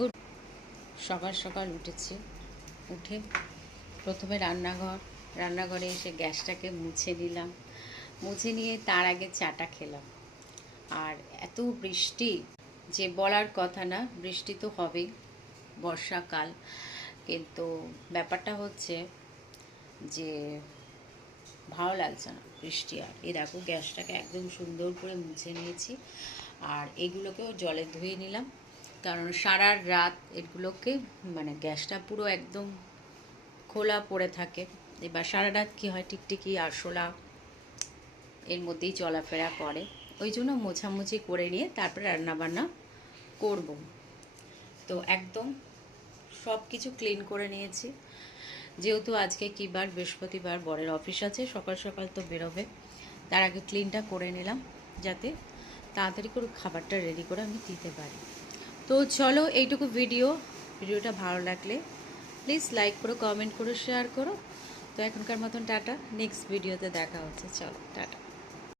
Good. সকাল সকাল উঠেছি, উঠে প্রথমে রান্নাঘরে এসে গ্যাসটাকে মুছে নিলাম। মুছে নিয়ে তার আগে চাটা খেলাম। আর এত বৃষ্টি যে বলার কথা না, বৃষ্টি তো হবেই, বর্ষাকাল। কিন্তু ব্যাপারটা হচ্ছে যে ভালো লাগছে না বৃষ্টি। আর এই দেখো গ্যাসটাকে একদম সুন্দর করে মুছে নিয়েছি। আর এগুলোকেও জলে ধুয়ে নিলাম, কারণ সারা রাত এগুলোকে মানে গ্যাসটা পুরো একদম খোলা পড়ে থাকে। এবার সারা রাত কী হয়, টিকটিকি আরশোলা এর মধ্যেই চলাফেরা করে। ওই জন্য মোছামুছি করে নিয়ে তারপরে রান্নাবান্না করব। তো একদম সব কিছু ক্লিন করে নিয়েছি। যেহেতু আজকে কী বার, বৃহস্পতিবার, বরের অফিস আছে, সকাল সকাল তো বেরোবে। তার আগে ক্লিনটা করে নিলাম, যাতে তাড়াতাড়ি করে খাবারটা রেডি করে আমি দিতে পারি। তো চলো, এইটুকু ভিডিওটা ভালো লাগলে প্লিজ লাইক করো, কমেন্ট করো, শেয়ার করো। তো এখনকার মতন টাটা, নেক্সট ভিডিওতে দেখা হচ্ছে। চলো টাটা।